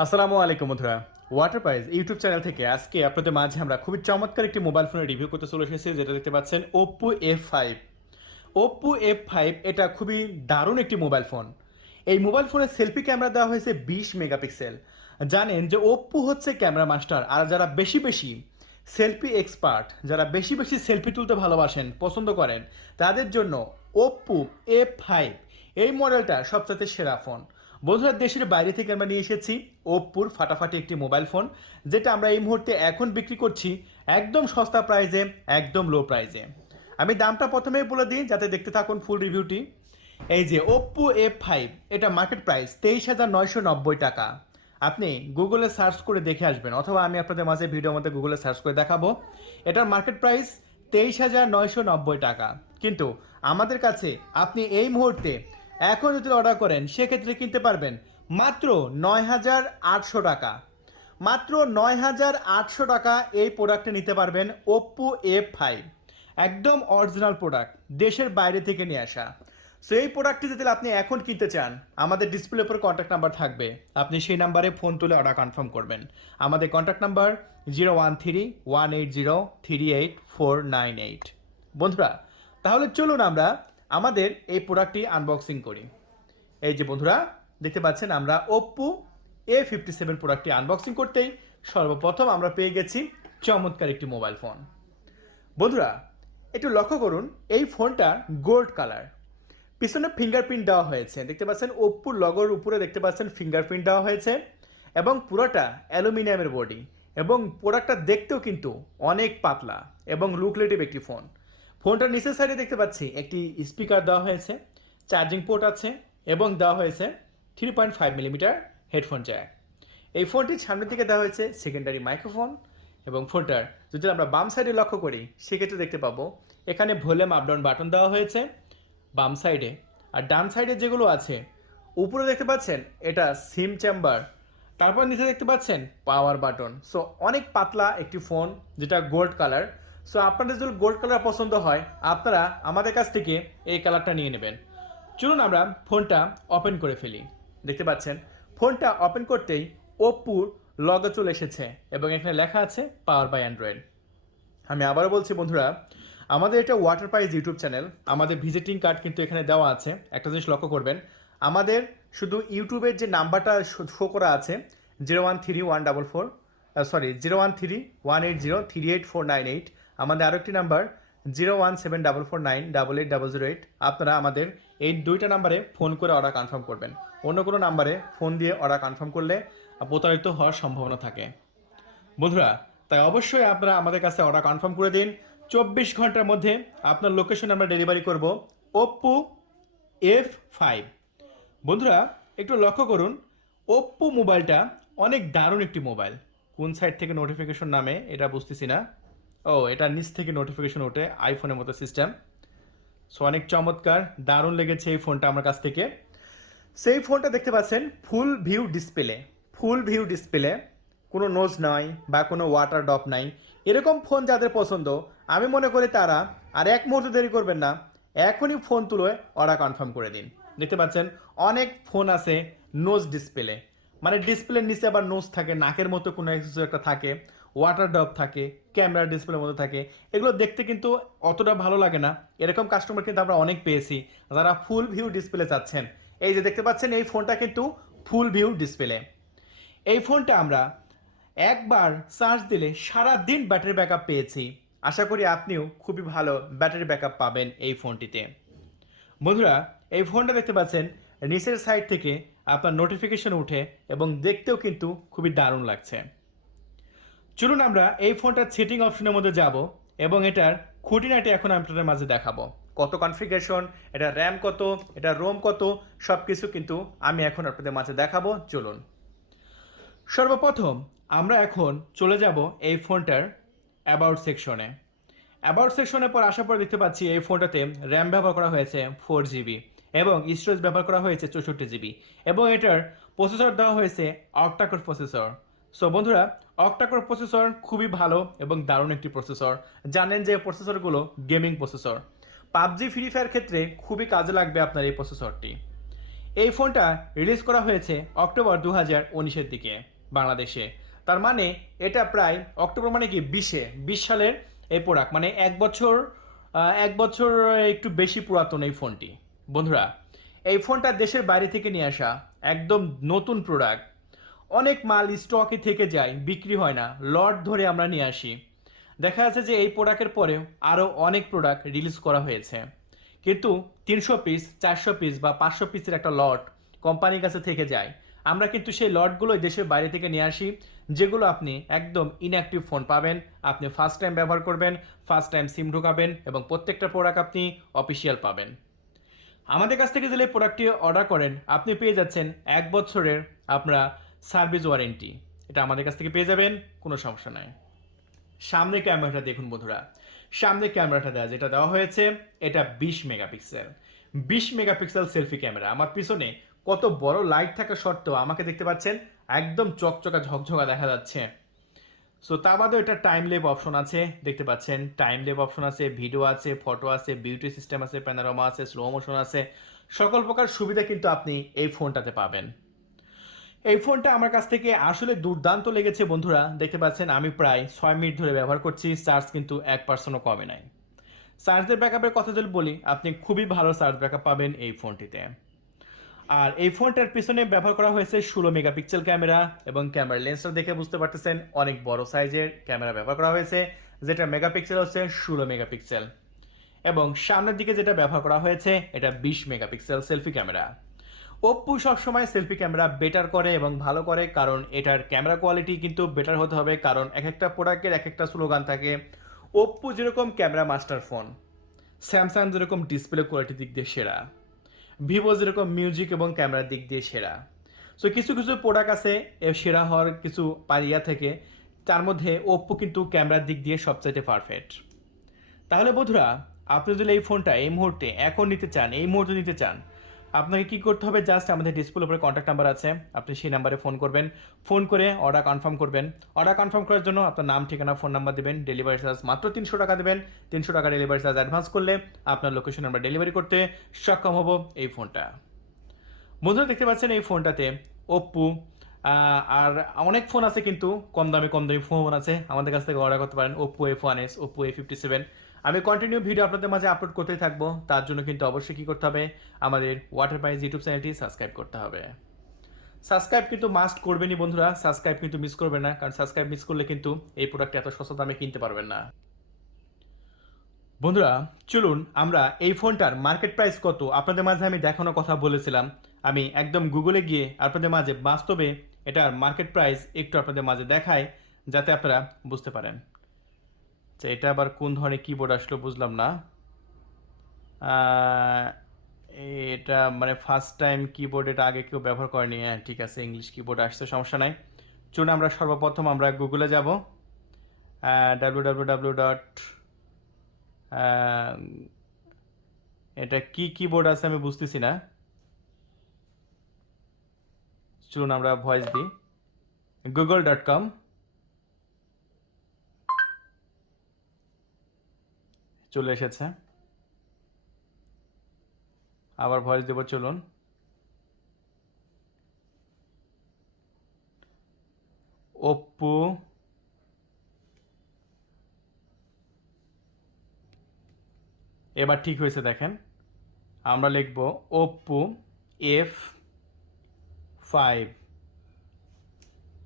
আসসালামু আলাইকুম বন্ধুরা। ওয়াটার প্রাইজ ইউটিউব চ্যানেল থেকে আজকে আপনাদের মাঝে আমরা খুবই চমৎকার একটি মোবাইল ফোনের রিভিউ করতে চলে এসেছি, যেটা দেখতে পাচ্ছেন ওপ্পো F5। ওপ্পো F5 এটা খুবই দারুণ একটি মোবাইল ফোন। এই মোবাইল ফোনের সেলফি ক্যামেরা দেওয়া হয়েছে 20 মেগাপিক্সেল। জানেন যে ওপ্পো হচ্ছে ক্যামেরা মাস্টার, আর যারা বেশি বেশি সেলফি এক্সপার্ট, যারা বেশি বেশি সেলফি তুলতে ভালোবাসেন, পছন্দ করেন, তাদের জন্য ওপ্পো F5 এই মডেলটা সবচেয়ে সেরা ফোন। বন্ধুরা, দেশের বাইরে থেকে আমরা নিয়ে এসেছি ওপ্পোর ফাটাফাটি একটি মোবাইল ফোন, যেটা আমরা এই মুহূর্তে এখন বিক্রি করছি একদম সস্তা প্রাইসে, একদম লো প্রাইসে। আমি দামটা প্রথমেই বলে দিই যাতে দেখতে থাকুন ফুল রিভিউটি। এই যে ওপ্পো F5, এটা মার্কেট প্রাইস 23,990 টাকা। আপনি গুগলে সার্চ করে দেখে আসবেন, অথবা আমি আপনাদের মাঝে ভিডিওর মধ্যে গুগলে সার্চ করে দেখাবো। এটার মার্কেট প্রাইস 23,990 টাকা। কিন্তু আমাদের কাছে আপনি এই মুহূর্তে এখন যদি অর্ডার করেন সেক্ষেত্রে কিনতে পারবেন মাত্র 9,800 টাকা। মাত্র 9,800 টাকা এই প্রোডাক্টে নিতে পারবেন ওপ্পো F5। একদম অরিজিনাল প্রোডাক্ট, দেশের বাইরে থেকে নিয়ে আসা। সো এই প্রোডাক্টটি যদি আপনি এখন কিনতে চান, আমাদের ডিসপ্লের উপর কন্ট্যাক্ট নাম্বার থাকবে, আপনি সেই নাম্বারে ফোন তুলে অর্ডার কনফার্ম করবেন। আমাদের কন্ট্যাক্ট নাম্বার 013-180-38498। বন্ধুরা, তাহলে চলুন আমরা আমাদের এই প্রোডাক্টটি আনবক্সিং করি। এই যে বন্ধুরা দেখতে পাচ্ছেন, আমরা ওপ্পো A57 প্রোডাক্টটি আনবক্সিং করতেই সর্বপ্রথম আমরা পেয়ে গেছি চমৎকার একটি মোবাইল ফোন। বন্ধুরা, একটু লক্ষ্য করুন, এই ফোনটা গোল্ড কালার, পিছনে ফিঙ্গারপ্রিন্ট দেওয়া হয়েছে। দেখতে পাচ্ছেন ওপ্পোর লগোর উপরে দেখতে পাচ্ছেন ফিঙ্গারপ্রিন্ট দেওয়া হয়েছে, এবং পুরোটা অ্যালুমিনিয়ামের বডি, এবং প্রোডাক্টটা দেখতেও কিন্তু অনেক পাতলা এবং লুকলেটিভ একটি ফোন। ফোনটার নিচের সাইডে দেখতে পাচ্ছি একটি স্পিকার দেওয়া হয়েছে, চার্জিং পোর্ট আছে, এবং দেওয়া হয়েছে 3.5 মিলিমিটার হেডফোন জ্যাক। এই ফোনটির সামনের দিকে দেওয়া হয়েছে সেকেন্ডারি মাইক্রোফোন, এবং ফোনটার যদি আমরা বাম সাইডে লক্ষ্য করি সেক্ষেত্রে দেখতে পাবো এখানে ভলিউম আপ ডাউন বাটন দেওয়া হয়েছে বাম সাইডে। আর ডান সাইডে যেগুলো আছে, উপরে দেখতে পাচ্ছেন এটা সিম চেম্বার, তারপর নিচে দেখতে পাচ্ছেন পাওয়ার বাটন। সো অনেক পাতলা একটি ফোন, যেটা গোল্ড কালার। সো আপনাদের যদি গোল্ড কালার পছন্দ হয়, আপনারা আমাদের কাছ থেকে এই কালারটা নিয়ে নেবেন। চলুন আমরা ফোনটা ওপেন করে ফেলি। দেখতে পাচ্ছেন ফোনটা ওপেন করতেই ওপ্পোর লগো চলে এসেছে, এবং এখানে লেখা আছে পাওয়ার বাই অ্যান্ড্রয়েড। আমি আবারও বলছি বন্ধুরা, আমাদের এটা ওয়াটার প্রাইজ ইউটিউব চ্যানেল, আমাদের ভিজিটিং কার্ড কিন্তু এখানে দেওয়া আছে। একটা জিনিস লক্ষ্য করবেন, আমাদের শুধু ইউটিউবের যে নাম্বারটা শো করা আছে 013-144, আমাদের আরও একটি নাম্বার 01744988808। আপনারা আমাদের এই দুইটা নাম্বারে ফোন করে অর্ডার কনফার্ম করবেন। অন্য কোনো নাম্বারে ফোন দিয়ে অর্ডার কনফার্ম করলে প্রতারিত হওয়ার সম্ভাবনা থাকে। বন্ধুরা, তাই অবশ্যই আপনারা আমাদের কাছে অর্ডার কনফার্ম করে দিন। 24 ঘন্টার মধ্যে আপনার লোকেশন আমরা ডেলিভারি করব ওপ্পো F5। বন্ধুরা, একটু লক্ষ্য করুন, ওপ্পো মোবাইলটা অনেক দারুণ একটি মোবাইল। কোন সাইড থেকে নোটিফিকেশন নামে এটা বুঝতেছি না। ও, এটা নিচ থেকে নোটিফিকেশন ওঠে, আইফোনের মতো সিস্টেম। সো অনেক চমৎকার, দারুণ লেগেছে এই ফোনটা আমার কাছ থেকে। সেই ফোনটা দেখতে পাচ্ছেন ফুল ভিউ ডিসপ্লে, ফুল ভিউ ডিসপ্লে, কোনো নোজ নাই বা কোনো ওয়াটার ড্রপ নাই। এরকম ফোন যাদের পছন্দ, আমি মনে করি তারা আর এক মুহূর্ত দেরি করবেন না, এখনই ফোন তুলে অর্ডার কনফার্ম করে দিন। দেখতে পাচ্ছেন অনেক ফোন আছে নোজ ডিসপ্লে, মানে ডিসপ্লের নিচে আবার নোজ থাকে, নাকের মতো কোনো কিছু একটা থাকে, ওয়াটার ড্রপ থাকে, ক্যামেরা ডিসপ্লের মতো থাকে। এগুলো দেখতে কিন্তু অতটা ভালো লাগে না। এরকম কাস্টমার কিন্তু আমরা অনেক পেয়েছি যারা ফুল ভিউ ডিসপ্লে চাচ্ছেন। এই যে দেখতে পাচ্ছেন এই ফোনটা কিন্তু ফুল ভিউ ডিসপ্লে। এই ফোনটা আমরা একবার চার্জ দিলে সারা দিন ব্যাটারি ব্যাকআপ পেয়েছি। আশা করি আপনিও খুবই ভালো ব্যাটারি ব্যাকআপ পাবেন এই ফোনটিতে। বন্ধুরা, এই ফোনটা দেখতে পাচ্ছেন নিচের সাইড থেকে আপনার নোটিফিকেশন উঠে, এবং দেখতেও কিন্তু খুবই দারুণ লাগছে। চলুন আমরা এই ফোনটার সেটিং অপশনের মধ্যে যাব, এবং এটার খুঁটিনাটি এখন আপনাদের মাঝে দেখাবো। কত কনফিগারেশন, এটা র্যাম কত, এটা রোম কত, সব কিছু কিন্তু আমি এখন আপনাদের মাঝে দেখাবো। চলুন সর্বপ্রথম আমরা এখন চলে যাব এই ফোনটার অ্যাবাউট সেকশনে। অ্যাবাউট সেকশনের পর আসার পর দেখতে পাচ্ছি এই ফোনটাতে র্যাম ব্যবহার করা হয়েছে 4GB, এবং স্টোরেজ ব্যবহার করা হয়েছে 64GB, এবং এটার প্রসেসর দেওয়া হয়েছে অক্টাকোর প্রসেসর। সো বন্ধুরা, অক্টাকোর প্রসেসর খুবই ভালো এবং দারুণ একটি প্রসেসর। জানেন যে প্রসেসরগুলো gaming processor, PUBG free fire ক্ষেত্রে খুবই কাজে লাগবে আপনার এই প্রসেসরটি। এই ফোনটা রিলিজ করা হয়েছে অক্টোবর 2019-এর দিকে বাংলাদেশে। তার মানে এটা প্রায় অক্টোবর মানে কি 20 সালের এই প্রোডাক্ট, মানে 1 বছর একটু বেশি পুরাতন এই ফোনটি। বন্ধুরা, এই ফোনটা দেশের বাইরে থেকে নিয়ে আসা, একদম নতুন প্রোডাক্ট। অনেক মাল স্টকে থেকে যায়, বিক্রি হয় না, লট ধরে আমরা নিয়ে আসি। দেখা যাচ্ছে যে এই প্রোডাক্টের পরেও আরও অনেক প্রোডাক্ট রিলিজ করা হয়েছে, কিন্তু 300 পিস 400 পিস বা 500 পিসের একটা লট কোম্পানির কাছে থেকে যায়। আমরা কিন্তু সেই লটগুলোই দেশের বাইরে থেকে নিয়ে আসি, যেগুলো আপনি একদম ইনঅ্যাক্টিভ ফোন পাবেন। আপনি ফার্স্ট টাইম ব্যবহার করবেন, ফার্স্ট টাইম সিম ঢোকাবেন, এবং প্রত্যেকটা প্রোডাক্ট আপনি অফিসিয়াল পাবেন। আমাদের কাছ থেকে যদি প্রোডাক্টটি অর্ডার করেন, আপনি পেয়ে যাচ্ছেন 1 বছরের আপনার সার্ভিস ওয়ারেন্টি। এটা আমাদের কাছ থেকে পেয়ে যাবেন, কোনো সমস্যা নাই। সামনে ক্যামেরাটা দেখুন বন্ধুরা, সামনে ক্যামেরাটা যেটা দেওয়া হয়েছে, এটা 20 মেগাপিক্সেল। 20 megapixel selfie camera. আমার পিছনে কত বড় লাইট থাকা সত্ত্বেও আমাকে দেখতে পাচ্ছেন একদম চকচকা ঝকঝকা দেখা যাচ্ছে। সো তা বাদেও এটা টাইম লেভ অপশন আছে, দেখতে পাচ্ছেন টাইম লেভ অপশন আছে, ভিডিও আছে, ফটো আছে, বিউটি সিস্টেম আছে, প্যানোরামা আছে, স্লো মোশন আছে। সকল প্রকার সুবিধা কিন্তু আপনি এই ফোনটাতে পাবেন। এই ফোনটা আমার কাছ থেকে আসলে দুর্দান্ত লেগেছে বন্ধুরা। দেখতে পাচ্ছেন আমি প্রায় 6 মিনিট ধরে ব্যবহার করছি, চার্জ কিন্তু 1%ও কমে নাই। চার্জের ব্যাকআপের কথা যদি বলি, আপনি খুবই ভালো চার্জ ব্যাকআপ পাবেন এই ফোনটিতে। আর এই ফোনটার পিছনে ব্যবহার করা হয়েছে 16 মেগাপিক্সেল ক্যামেরা, এবং ক্যামেরা লেন্সটা দেখে বুঝতে পারতেছেন অনেক বড় সাইজের ক্যামেরা ব্যবহার করা হয়েছে, যেটা মেগাপিক্সেল হচ্ছে 16 মেগাপিক্সেল। এবং সামনের দিকে যেটা ব্যবহার করা হয়েছে, এটা 20 মেগাপিক্সেল সেলফি ক্যামেরা। ওপ্পো সবসময় সেলফি ক্যামেরা বেটার করে এবং ভালো করে, কারণ এটার ক্যামেরা কোয়ালিটি কিন্তু বেটার হতে হবে, কারণ এক একটা প্রোডাক্টের এক একটা স্লোগান থাকে। ওপ্পো যেরকম ক্যামেরা মাস্টার ফোন, স্যামসাং যেরকম ডিসপ্লে কোয়ালিটির দিক দিয়ে সেরা, ভিভো যেরকম মিউজিক এবং ক্যামেরার দিক দিয়ে সেরা। সো কিছু কিছু প্রোডাক্ট আছে সেরা হওয়ার কিছু পারিয়া থেকে, তার মধ্যে ওপ্পো কিন্তু ক্যামেরার দিক দিয়ে সবচাইতে পারফেক্ট। তাহলে বন্ধুরা, আপনি যদি এই ফোনটা এই মুহূর্তে এখন নিতে চান, এই মুহূর্তে নিতে চান, আপনাকে কি করতে হবে? জাস্ট আমাদের ডিসপ্লে উপরে কন্ট্যাক্ট নাম্বার আছে, আপনি সেই নাম্বারে ফোন করবেন। ফোন করে অর্ডার কনফার্ম করবেন। অর্ডার কনফার্ম করার জন্য আপনার নাম, ঠিকানা, ফোন নাম্বার দেবেন। ডেলিভারি চার্জ মাত্র 300 টাকা দেবেন। 300 টাকা ডেলিভারি চার্জ অ্যাডভান্স করলে আপনার লোকেশন আমরা ডেলিভারি করতে সক্ষম হব এই ফোনটা। বন্ধুরা, দেখতে পাচ্ছেন এই ফোনটাতে ওপ্পো আর অনেক ফোন আছে, কিন্তু কম দামি ফোন আছে, আমাদের কাছ থেকে অর্ডার করতে পারেন। Oppo F1s, Oppo A57। আমি কন্টিনিউ ভিডিও আপনাদের মাঝে আপলোড করতেই থাকবো, তার জন্য কিন্তু অবশ্যই কী করতে হবে? আমাদের ওয়াটার প্রাইজ ইউটিউব চ্যানেলটি সাবস্ক্রাইব করতে হবে। সাবস্ক্রাইব কিন্তু মাস্ট করবেনই বন্ধুরা, সাবস্ক্রাইব কিন্তু মিস করবেন না, কারণ সাবস্ক্রাইব মিস করলে কিন্তু এই প্রোডাক্টটা এত সস্তা দামে কিনতে পারবেন না। বন্ধুরা, চলুন আমরা এই ফোনটার মার্কেট প্রাইস কত আপনাদের মাঝে আমি দেখানোর কথা বলেছিলাম। আমি একদম গুগলে গিয়ে আপনাদের মাঝে বাস্তবে এটার মার্কেট প্রাইস একটু আপনাদের মাঝে দেখাই, যাতে আপনারা বুঝতে পারেন। আচ্ছা, এটা আবার কোন ধরনের কিবোর্ড আসলো বুঝলাম না। এটা মানে ফার্স্ট টাইম কিবোর্ড, এটা আগে কেউ ব্যবহার করেনি। হ্যাঁ ঠিক আছে, ইংলিশ কিবোর্ড আসছে, সমস্যা নাই। চলুন আমরা সর্বপ্রথম আমরা গুগলে যাব। www. এটা কি কিবোর্ড আছে আমি বুঝতেছি না। চলুন আমরা ভয়েস দিই, google.com। চলে এসেছে, আবার ভয়েস দেব। চলুন, ওপ্পো এবার ঠিক হয়েছে দেখেন। আমরা লিখব Oppo F5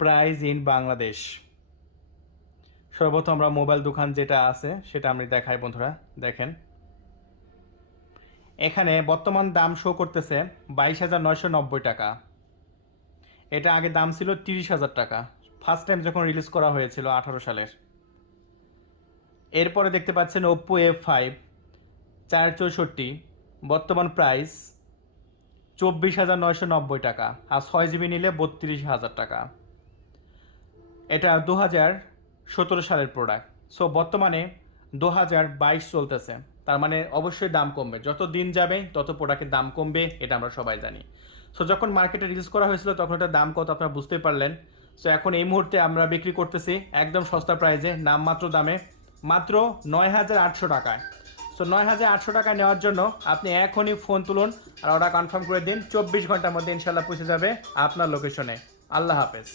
price in Bangladesh. সর্বপ্রথম আমরা মোবাইল দোকান যেটা আছে সেটা আমি দেখাই বন্ধুরা। দেখেন এখানে বর্তমান দাম শো করতেছে 22,990 টাকা। এটা আগে দাম ছিল 30,000 টাকা, ফার্স্ট টাইম যখন রিলিজ করা হয়েছিল 18 সালের। এরপরে দেখতে পাচ্ছেন ওপ্পো F5 464, বর্তমান প্রাইস 24,990 টাকা, আর 6 GB নিলে 32,000 টাকা। এটা 2017 সালের প্রোডাক্ট। সো বর্তমানে 2022 চলতেছে, তার মানে অবশ্যই দাম কমবে, যত দিন যাবে তত প্রোডাক্টের দাম কমবে, এটা আমরা সবাই জানি। সো যখন মার্কেটে রিলিজ করা হয়েছিল তখন এটার দাম কত আপনারা বুঝতেই পারলেন। সো এখন এই মুহূর্তে আমরা বিক্রি করতেছি একদম সস্তা প্রাইসে, নামমাত্র দামে, মাত্র 9,800 টাকায়। সো 9,800 টাকা নেওয়ার জন্য আপনি এখনই ফোন তুলুন আর অর্ডার কনফার্ম করে দিন। 24 ঘন্টার মধ্যে ইনশাল্লাহ পৌঁছে যাবে আপনার লোকেশনে। আল্লাহ হাফেজ।